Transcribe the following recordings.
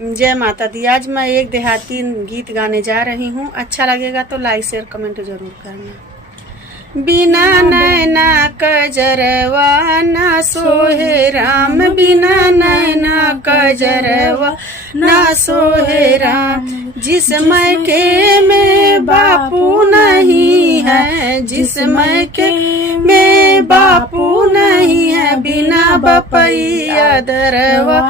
जय माता दी। आज मैं एक देहाती गीत गाने जा रही हूँ। अच्छा लगेगा तो लाइक शेयर कमेंट जरूर करना। बिना नैना कजरवा ना सोहे राम, बिना नैना कजरवा ना सोहे राम। जिस मैके में बापू नहीं है, जिस मैके में बापू नहीं है, बिना बपैया दरवा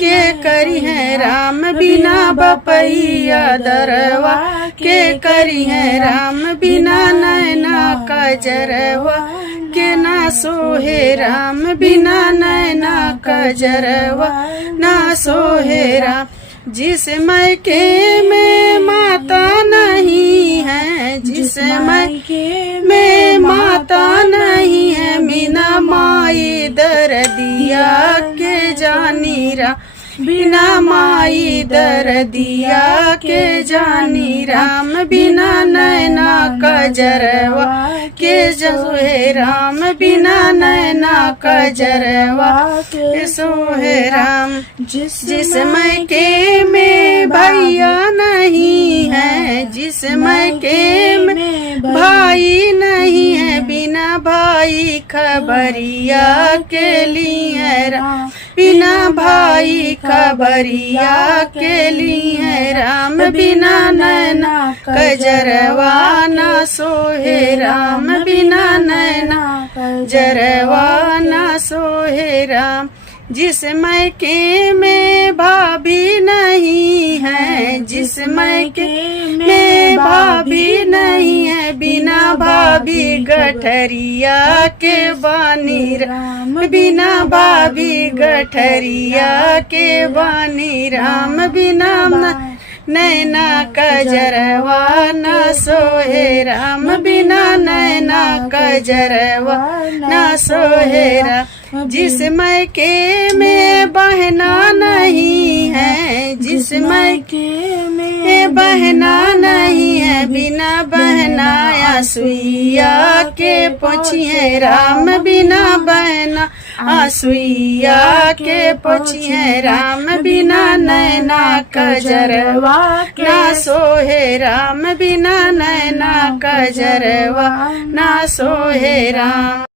के करी है राम, बिना बपैया दरवा के करी है राम। बिना नैना कजरवा के ना सोहे राम, बिना नैना कजरवा ना सोहे राम। जिस मैके में माता नहीं है, जिस मैके में माता नहीं है, बिना माई दर्दिया के जानी राम, बिना माई दर्दिया के जानी राम। बिना नैना कजरवा के सोहे राम, बिना नैना कजरवा के सोहे राम। जिस मैके में भैया नहीं है, जिस मैके में भाई नहीं है, बिना भाई खबरिया के लिए राम, बिना भाई खबरिया के लिए राम। बिना नैना कजरवा ना सोहे राम, बिना नैना कजरवा ना सोहे राम। जिस मैके में भाभी नहीं है, जिस मैके में भाभी नहीं है, बिना भाभी गठरिया के बानी राम, बिना भाभी गठरिया के बानी राम। बिना नैना कजरवा ना सोहे राम, बिना नैना कजरवा ना सोहे राम। जिस मैके में बहना नहीं है, जिस मैके में बहना नहीं है, बिना बहनाया सुइया के पोछिए राम, बिना बहना आसुइया के पोछिए राम। बिना नैना कजरवा ना सोहे राम, बिना नैना कजरवा ना सोहे राम।